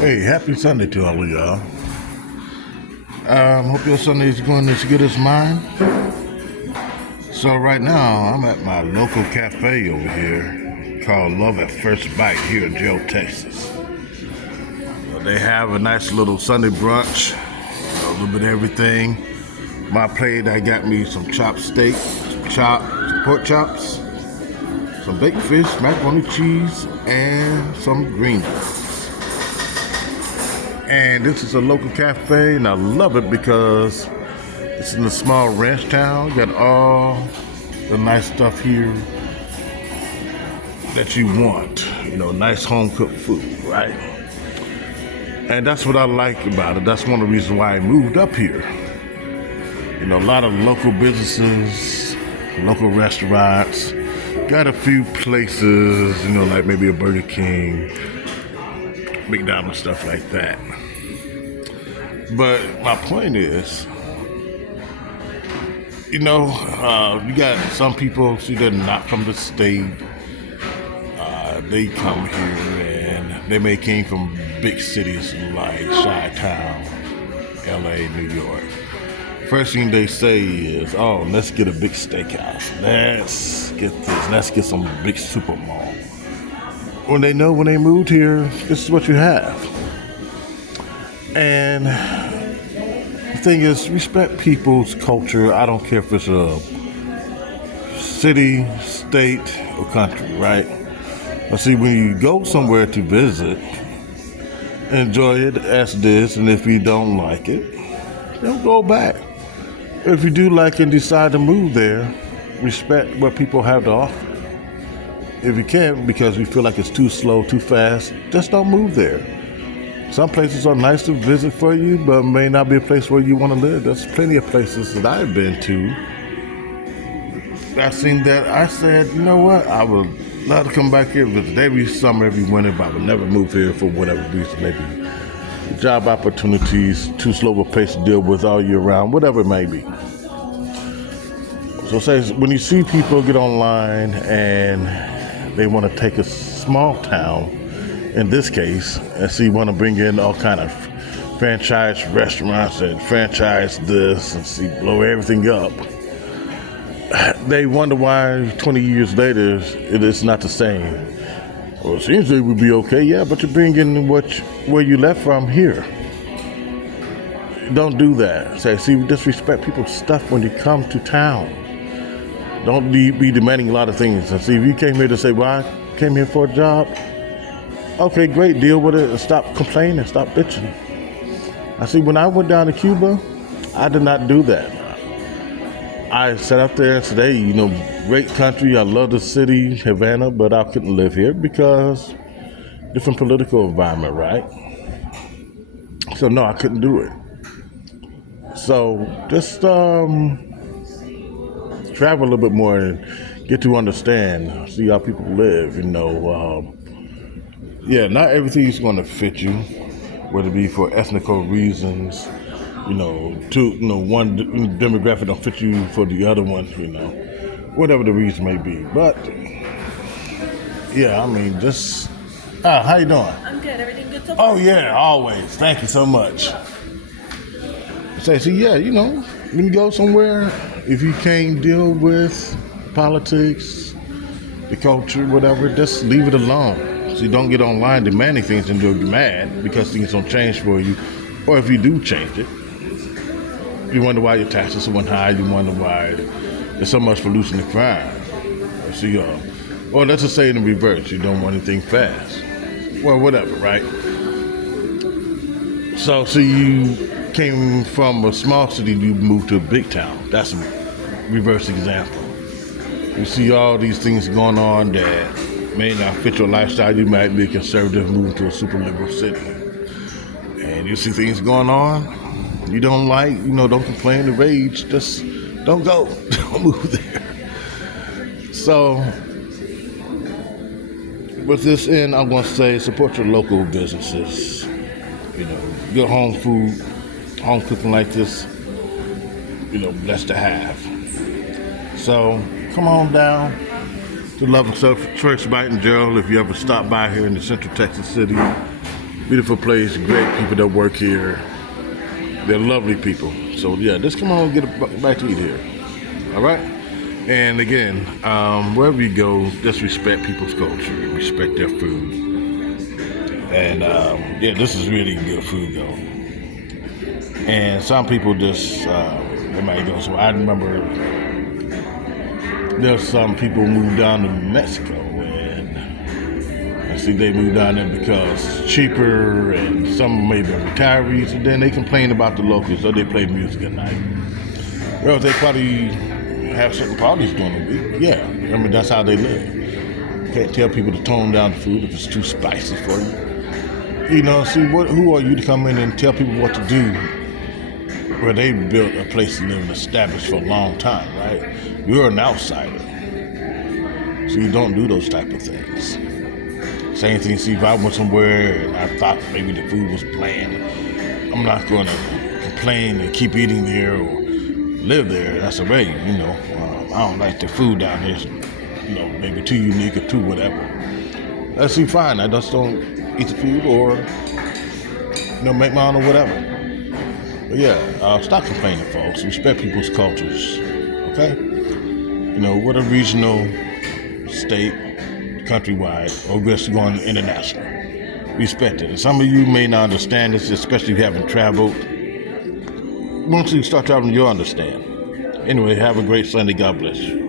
Hey, happy Sunday to all of y'all. Hope your Sunday is going as good as mine. So right now, I'm at my local cafe over here called Love at First Bite here in Joe, Texas. They have a nice little Sunday brunch, a little bit of everything. My plate, I got me some chopped steak, pork chops, some baked fish, macaroni cheese, and some green beans. And this is a local cafe, and I love it because it's in a small ranch town. Got all the nice stuff here that you want. Nice home cooked food, right? And that's what I like about it. That's one of the reasons why I moved up here. A lot of local businesses, local restaurants, got a few places, like maybe a Burger King, McDonald's, stuff like that. But my point is, you got some people, see, they're not from the state. They come here and they may came from big cities like Chi-Town, LA, New York. First thing they say is, oh, let's get a big steakhouse. Let's get this. Let's get some big super mall. When they know when they moved here, this is what you have. And the thing is, respect people's culture. I don't care if it's a city, state, or country, right? But see, when you go somewhere to visit, enjoy it as this, and if you don't like it, don't go back. If you do like it and decide to move there, respect what people have to offer. If you can't because you feel like it's too slow, too fast, just don't move there. Some places are nice to visit for you, but may not be a place where you want to live. There's plenty of places that I've been to. I've seen that. I said, you know what? I would love to come back here, visit every summer, every winter, but I would never move here for whatever reason. Maybe job opportunities, too slow of a place to deal with all year round, whatever it may be. So say when you see people get online and they want to take a small town, in this case, and see want to bring in all kind of franchise restaurants and franchise this and see blow everything up, they wonder why 20 years later it is not the same. Well, it seems it would be okay, yeah, but you're bringing where you left from here. Don't do that. See, disrespect people's stuff when you come to town. Don't be demanding a lot of things. And see, if you came here to say, well, I came here for a job, okay, great, deal with it and stop complaining, stop bitching. I see, when I went down to Cuba, I did not do that. I sat up there and said, hey, great country, I love the city, Havana, but I couldn't live here because different political environment, right? So no, I couldn't do it. So just travel a little bit more and get to understand, see how people live, not everything's going to fit you, whether it be for ethnical reasons, one demographic don't fit you for the other one, whatever the reason may be. But yeah, just how you doing? I'm good. Everything good so far? Oh yeah, always. Thank you so much. When you go somewhere, if you can't deal with politics, the culture, whatever, just leave it alone. So you don't get online demanding things and you're mad because things don't change for you. Or if you do change it, you wonder why your taxes are high, you wonder why there's so much pollution and crime. Or let's just say in the reverse, you don't want anything fast. Well, whatever, right? So you came from a small city, you moved to a big town. That's a reverse example. You see all these things going on that may not fit your lifestyle. You might be a conservative moving to a super liberal city. And you see things going on you don't like, don't complain and rage. Just don't go. Don't move there. So with this end, I'm going to say support your local businesses. Good home food, home cooking like this, blessed to have. So come on down to Love at First Bite in Gerald if you ever stop by here in the Central Texas city. Beautiful place, great people that work here. They're lovely people. So yeah, just come on and get a bite to eat here. All right? And again, wherever you go, just respect people's culture, respect their food. And yeah, this is really good food though. And some people just, they might go, so I remember there's some people moved down to Mexico and I see they moved down there because it's cheaper and some maybe are retirees and then they complain about the locals so they play music at night. Well, they probably have certain parties during the week. Yeah, I mean, that's how they live. You can't tell people to tone down the food if it's too spicy for you. You know, see, who are you to come in and tell people what to do where they built a place to live and established for a long time, right? You're an outsider. So you don't do those type of things. Same thing, see, if I went somewhere and I thought maybe the food was bland, I'm not going to complain and keep eating there or live there. That's a way, you know. I don't like the food down there, you know, maybe too unique or too whatever. That's see, fine. I just don't eat the food or, you know, make my own or whatever. But yeah, stop complaining, folks. Respect people's cultures, okay? You know, whether regional, state, countrywide, or just going international. Respect it. And some of you may not understand this, especially if you haven't traveled. Once you start traveling, you'll understand. Anyway, have a great Sunday. God bless you.